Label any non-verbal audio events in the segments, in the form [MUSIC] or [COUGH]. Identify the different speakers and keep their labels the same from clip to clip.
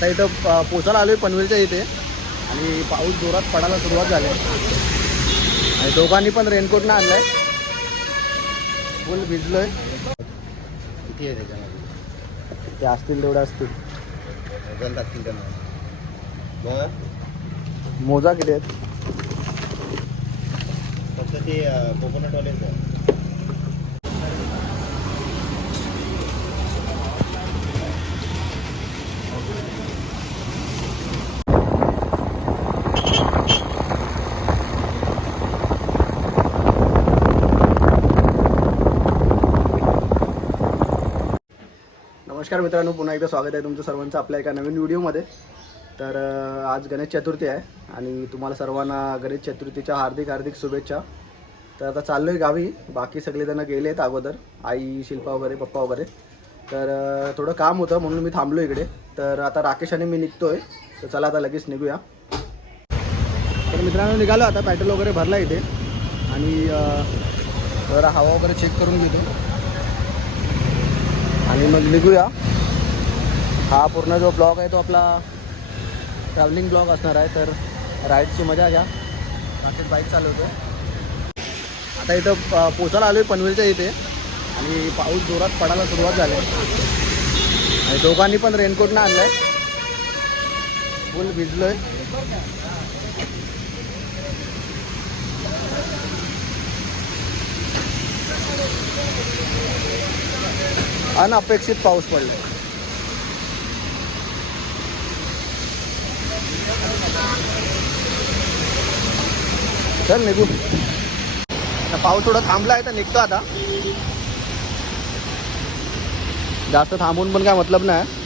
Speaker 1: आता इथं पोचायला आलो आहे पनवेलच्या इथे. आणि पाऊस जोरात पडायला सुरुवात झाली. आणि दोघांनी पण रेनकोट ना आणलाय. फुल भिजलोय.
Speaker 2: किती आहे त्याच्यामध्ये.
Speaker 1: ते असतील तेवढे असतील.
Speaker 2: लागतील त्यांना.
Speaker 1: मोजा किती आहेत?
Speaker 2: फक्त ते कोकोनटवालेच आहे.
Speaker 1: नमस्कार मित्रांनो पुन्हा एकदा स्वागत आहे तुमचं सर्वांचं आपल्या एका नवीन व्हिडिओमध्ये. तर आज गणेश चतुर्थी आहे आणि तुम्हाला सर्वांना गणेश चतुर्थीच्या हार्दिक हार्दिक शुभेच्छा. तर आता चाललो आहे गावी बाकी सगळेजण गेले आहेत अगोदर आई शिल्पा वगैरे पप्पा वगैरे. तर थोडं काम होतं म्हणून मी थांबलो इकडे. तर आता राकेश आणि मी निघतोय तर चला आता लगेच निघूया. तर मित्रांनो निघालो आता पेट्रोल वगैरे भरला इथे. आणि जरा हवा वगैरे चेक करून घेतो. आणि मग निघूया. हा पूर्ण जो ब्लॉग आहे तो आपला ट्रॅव्हलिंग ब्लॉग असणार आहे तर राईडची मजा घ्या. राकेश बाईक चालवतो आता इथं प- पोचायला आलो आहे पनवेलच्या इथे. आणि पाऊस जोरात पडायला सुरुवात झाली. आणि दोघांनी पण रेनकोट ना आणलाय. फुल आहे अनपेक्षित पाऊस पडला. चल निघू. पाऊस थोडा थांबला आहे तर निघतो आता. जास्त थांबून पण काय मतलब नाही.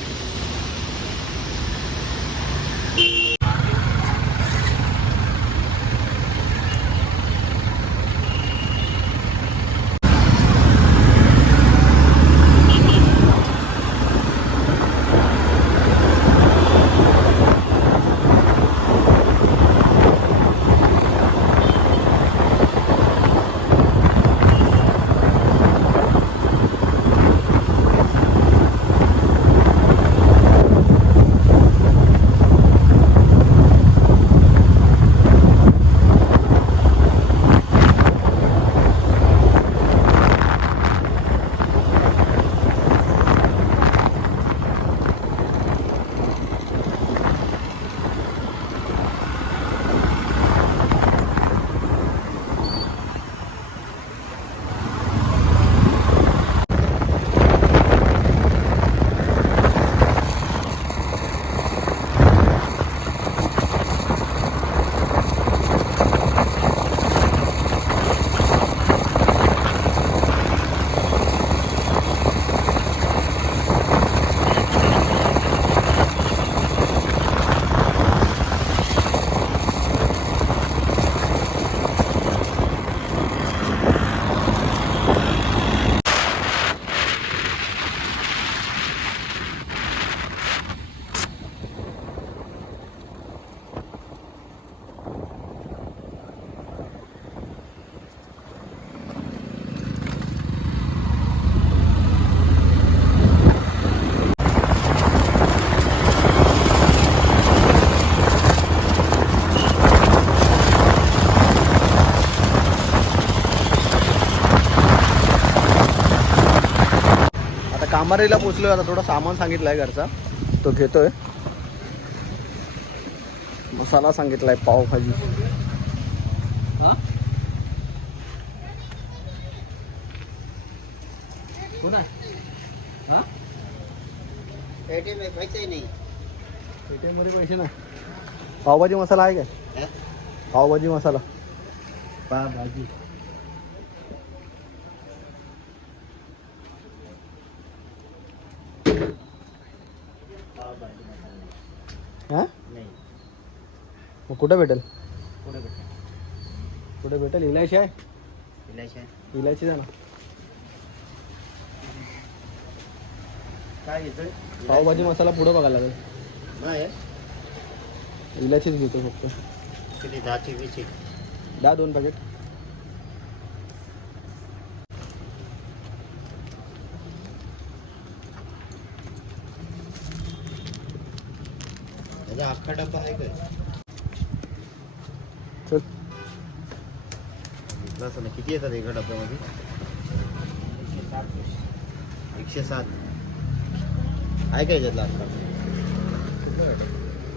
Speaker 1: आता कामारीला पोचलोय आता थोडं सामान सांगितलंय घरचा. तो घेतोय. मसाला सांगितलाय पावभाजी
Speaker 2: पेटी में पैसे नाही.
Speaker 1: ATM मध्ये पैसे ना पावभाजी मसाला आहे काय?
Speaker 2: हा?
Speaker 1: पावभाजी मसाला.
Speaker 2: पावभाजी पावभाजी मसाला
Speaker 1: हां
Speaker 2: नाही
Speaker 1: मग कुठं भेटेल?
Speaker 2: पुढे भेटा
Speaker 1: कुठे भेटेल? इलायची आहे?
Speaker 2: इलायची
Speaker 1: इलायची आहे ना.
Speaker 2: काय येतोय
Speaker 1: पावभाजी मसाला पुढं बघायला लागेल.
Speaker 2: नाही
Speaker 1: इलायचीच घेतो फक्त.
Speaker 2: किती? दहाची
Speaker 1: दहा दोन पॅकेट
Speaker 2: अख्खा डब्बा आहे काय घेतला ना किती येतात एका डब्यामध्ये? एकशे सात. आहे काय अख्खा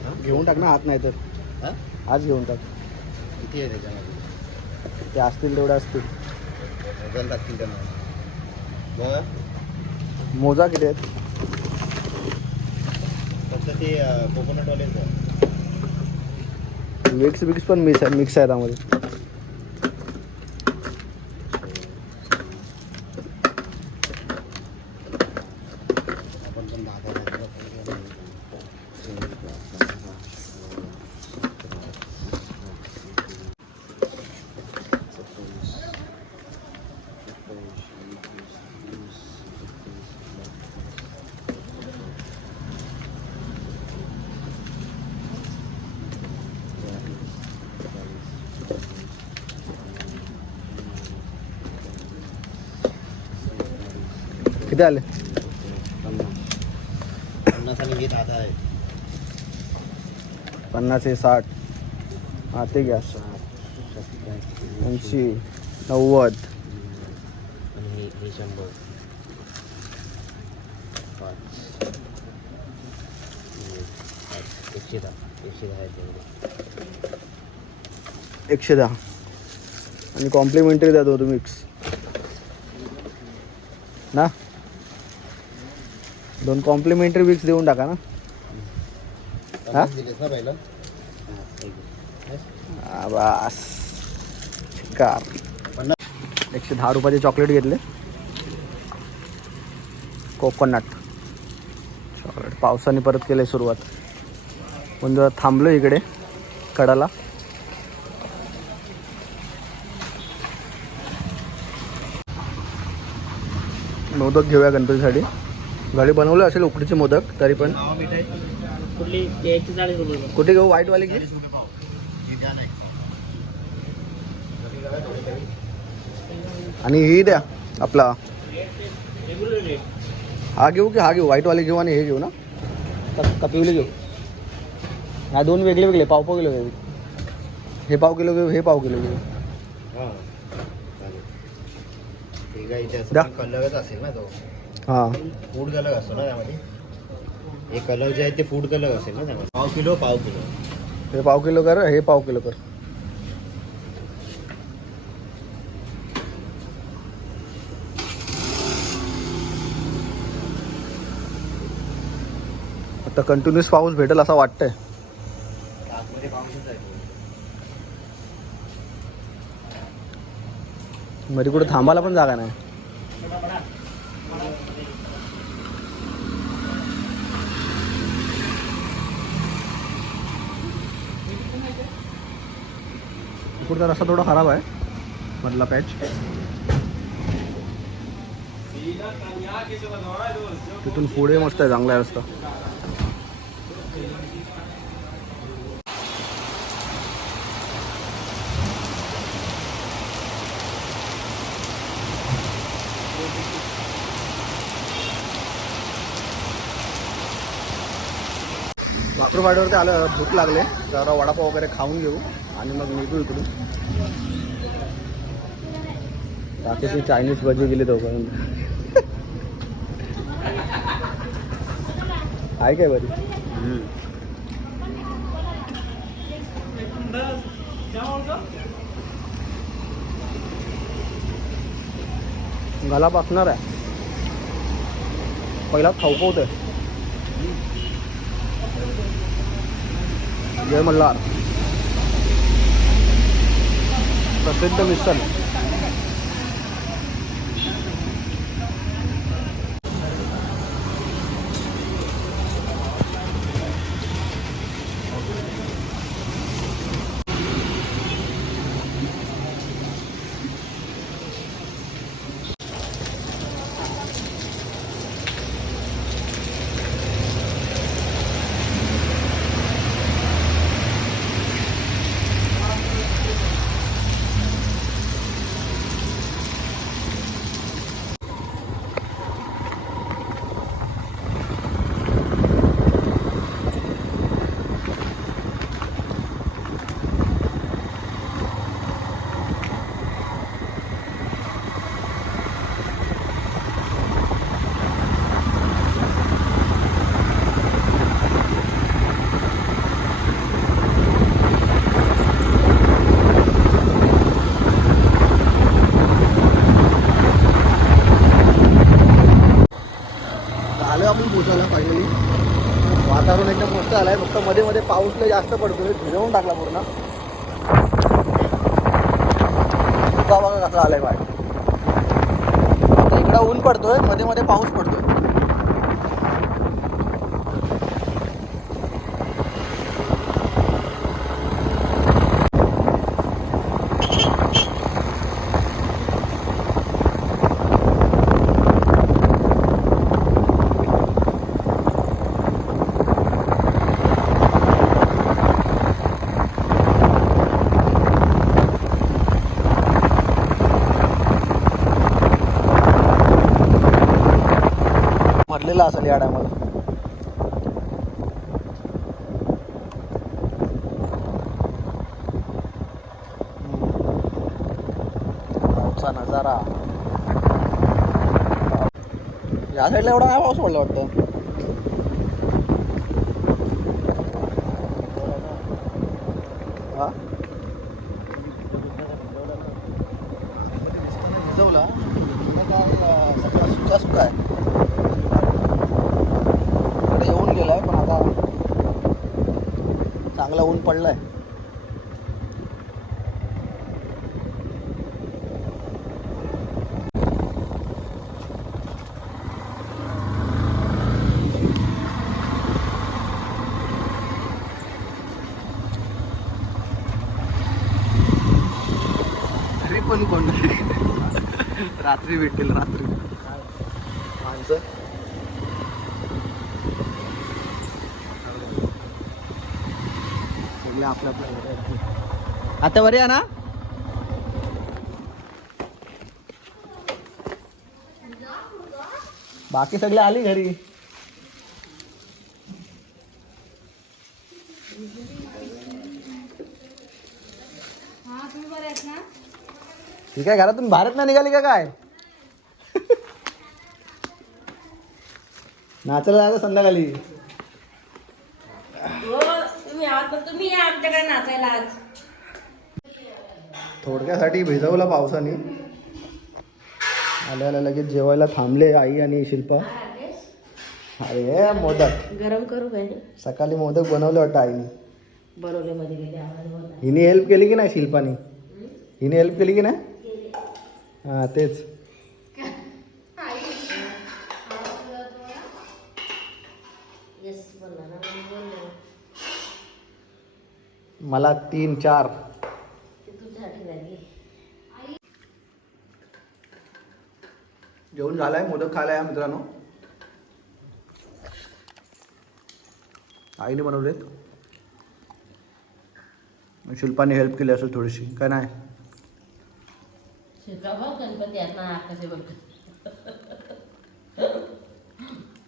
Speaker 2: हा?
Speaker 1: घेऊन टाक ना हात नाही तर? आज घेऊन टाक.
Speaker 2: किती आहे त्याच्यामध्ये?
Speaker 1: ते असतील तेवढे असतील.
Speaker 2: टाकतील त्यांना
Speaker 1: मोजा किती आहेत?
Speaker 2: फक्त ते कोकोनटवालेच
Speaker 1: मिक्स बिक्स पण मिक्स आहे मिक्स आहे त्यामध्ये. किती आले?
Speaker 2: पन्नास आणि हे
Speaker 1: साठ. हा ते घ्या. ऐंशी नव्वद.
Speaker 2: एकशे दहा.
Speaker 1: आणि कॉम्प्लिमेंटरी द्या तो मिक्स. ना? दोन कॉम्प्लिमेंटरी विक्स देऊन टाका ना.
Speaker 2: हां,
Speaker 1: बस कार एकशे दहा रुपयाचे चॉकलेट घेतले. कोकोनट चॉकलेट पावसाने परत केले सुरुवात. पण जरा थांबलो इकडे कडाला. मोदक घेऊया गणपतीसाठी. घरी बनवले असेल उकडीचे मोदक तरी पण. कुठे घेऊ? व्हाईटवाले घे. आणि ही द्या आपला. हा घेऊ की हा घेऊ? व्हाईटवाले घेऊ आणि हे घेऊ ना? का- का पिवले घेऊ. हा दोन वेगळे वेगळे पाव पाव किलो घेऊ. हे पाव किलो घेऊ हे पाव किलो घेऊ.
Speaker 2: हां
Speaker 1: द्या.
Speaker 2: असं कलरच असेल ना तो.
Speaker 1: हां.
Speaker 2: फूड कलर असतो ना त्यामध्ये. हे कलर जे आहे ते फूड कलर असेल ना त्यामध्ये. पाव किलो पाव किलो.
Speaker 1: हे पाव किलो कर हे पाव किलो कर. आता कंटिन्युअस पाऊस भेटेल असं वाटतंय. मध्ये कुठे थांबायला पण जागा नाही. इकडचा रस्ता थोडा खराब आहे. मधला पॅच तिथून पुढे मस्त आहे चांगला आहे रस्ता. वाकरूवाडीवरती आलं भूक लागले. जरा वडापाव वगैरे खाऊन घेऊ. आणि मग निघू इकडून राकेशने चायनीज भजी गेली तोपर्यंत आहे काय बरी गला पाकणार आहे. पहिला खाऊकवत आहे जय मल्हार. ప్రసిద్ధమిస్తాను जास्त पडतोय भिजवून टाकला पूर्ण. बघा कसा आलाय बाहेर. आता इकडं ऊन पडतोयमध्ये मध्ये पाऊस पडतोय. भरलेला असेल या टायमाला पावसा नजारा. या साईडला एवढा काय पाऊस पडला वाटतं हा भिजवला सगळा सुका सुका आहे इकडे येऊन गेलाय पण आता चांगलं ऊन पडलंय. तरी पण कोण रात्री भेटेल रात्री माणसं सगळे आपल्या आपल्या घरी आहेत. आता बरे ना. बाकी सगळे आली घरी. ठीक आहे घरातून भारत नाही निघाली का काय? [LAUGHS] नाचायला जायचं संध्याकाळी.
Speaker 3: हो, तुम्ही आमच्याकडे नाचायला आज.
Speaker 1: थोडक्यासाठी भिजवला पावसाने. आल्याला लगेच जेवायला थांबले आई आणि शिल्पा. अरे मोदक.
Speaker 3: गरम करू काय?
Speaker 1: सकाळी मोदक बनवले वाटतं आईने.
Speaker 3: बरोले मध्ये गेले आवाज बोला
Speaker 1: हिने हेल्प केली की नाही शिल्पाने? हिने हेल्प केली की नाही? हां तेच.
Speaker 3: येस बोलला ना मी बोलले.
Speaker 1: मला तीन चार
Speaker 3: ते तुझ्यासाठी लागली
Speaker 1: जेवण झालाय मोदक खायला मित्रांनो. आईने बनवलेत. शिल्पाने हेल्प केली असेल थोडीशी काय नाही.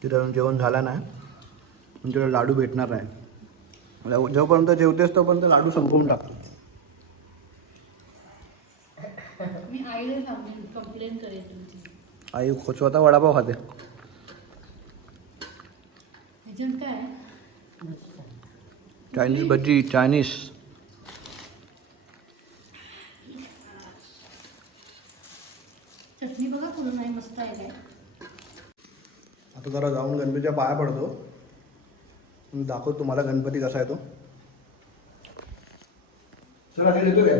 Speaker 1: तिथं जेवण झालं नाही. पण तिला लाडू भेटणार नाही. जेव- जोपर्यंत जेवतेस तोपर्यंत लाडू संपवून टाक
Speaker 3: मी आईला सांगेन कंप्लेन करेन
Speaker 1: आई स्वतः वडापाव खाते। चायनीज भजी चायनीज
Speaker 3: चटणी बघा पूर्ण नाही मस्त आहे काय?
Speaker 1: आता जरा जाऊन गणपतीच्या पाया पडतो. मी दाखवतो तुम्हाला गणपती कसा आहे तो. चला हे देतो काय?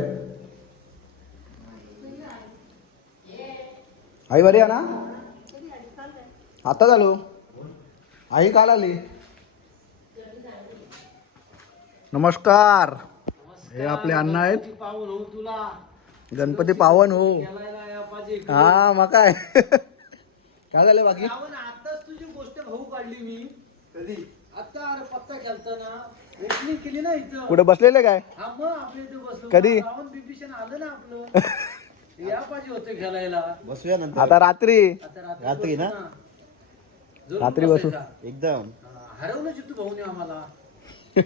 Speaker 1: आई बरी आहे ना? आता झालो. आई काल आली. नमस्कार. हे आपले अण्ण आहेत. गणपती पावन हो हा. मग काय? [LAUGHS] काय झालं बाकी?
Speaker 4: आताच तुझी गोष्ट भाऊ काढली मी. कधी? आता अरे पत्ता खेळताना केली ना इथं.
Speaker 1: कुठे बसलेले काय?
Speaker 4: हा
Speaker 1: कधी?
Speaker 4: आलं ना आपलं. [LAUGHS] या पाहिजे होतं खेळायला.
Speaker 2: बसूया नंतर.
Speaker 1: आता रात्री.
Speaker 4: आता रात्री
Speaker 2: ना?
Speaker 4: जोरून
Speaker 1: रात्री बसू.
Speaker 4: बसायचा.
Speaker 2: एकदम.
Speaker 4: हा, हरवलं जितू भाऊने आम्हाला. [LAUGHS]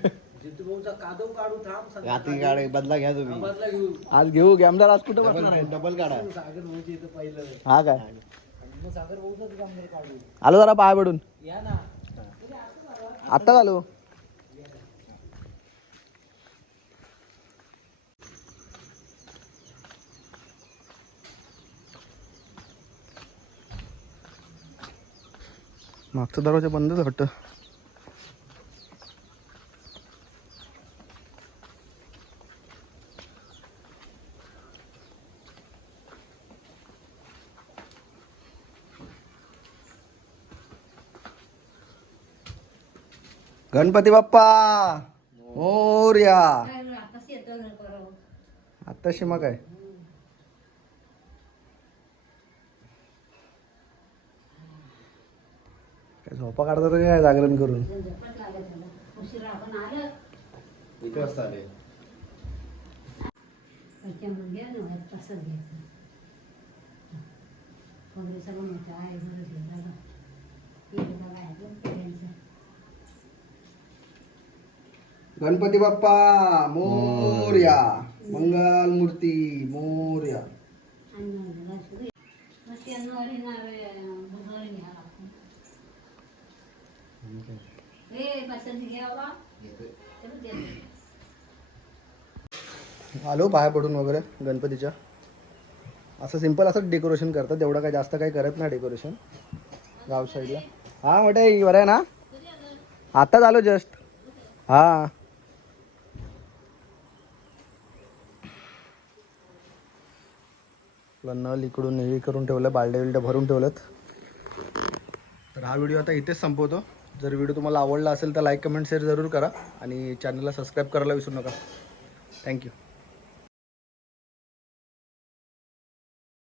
Speaker 4: जितू भाऊचा कादव काढू थांब
Speaker 2: रात्री. गाडी बदला घ्या
Speaker 4: हा,
Speaker 2: तुम्ही
Speaker 4: बदला घेऊ.
Speaker 1: आज घेऊ गॅमदार आज कुठं
Speaker 2: डबल
Speaker 1: बसणार आहे?
Speaker 2: डबल काढा.
Speaker 4: सागर भाऊच्या इथं पाहिलं.
Speaker 1: हा काय?
Speaker 4: आणि मग सागर भाऊचाच कामगार काढू.
Speaker 1: आलो जरा पाय पडून
Speaker 4: या ना.
Speaker 1: आत्ता झालो मागचा दरवाजा बंदच वाटतं. गणपती बाप्पा! मोर्या! आताशी मग काय? झोपा काढतात का काय जागरण करून
Speaker 3: झपट लागत त्याला उशिरा आपण आलं
Speaker 2: किती वाजता आले
Speaker 3: त्याच्यामुळे घ्या ना बाहेर पसंत घ्यायचं काँग्रेसचा पण होता आहे बरं ठेवला बघा आहे तो सगळ्यांचा
Speaker 1: गणपती बाप्पा मोर्या मंगल मूर्ती मोर्या आलो पाया पडून वगैरे गणपतीच्या. असं सिंपल असं डेकोरेशन करतात एवढं काय जास्त काही करत नाही डेकोरेशन गाव साईडला हा मोठे बरं आहे ना? आत्ताच आलो जस्ट हा. नल इकडून हे करून ठेवलं बालड्या बिलड्या भरून ठेवल्यात तर हा व्हिडिओ आता इथेच संपवतो. जर व्हिडिओ तुम्हाला आवडला असेल तर लाईक कमेंट शेअर जरूर करा आणि चॅनलला सबस्क्राईब करायला विसरू नका. थँक्यू.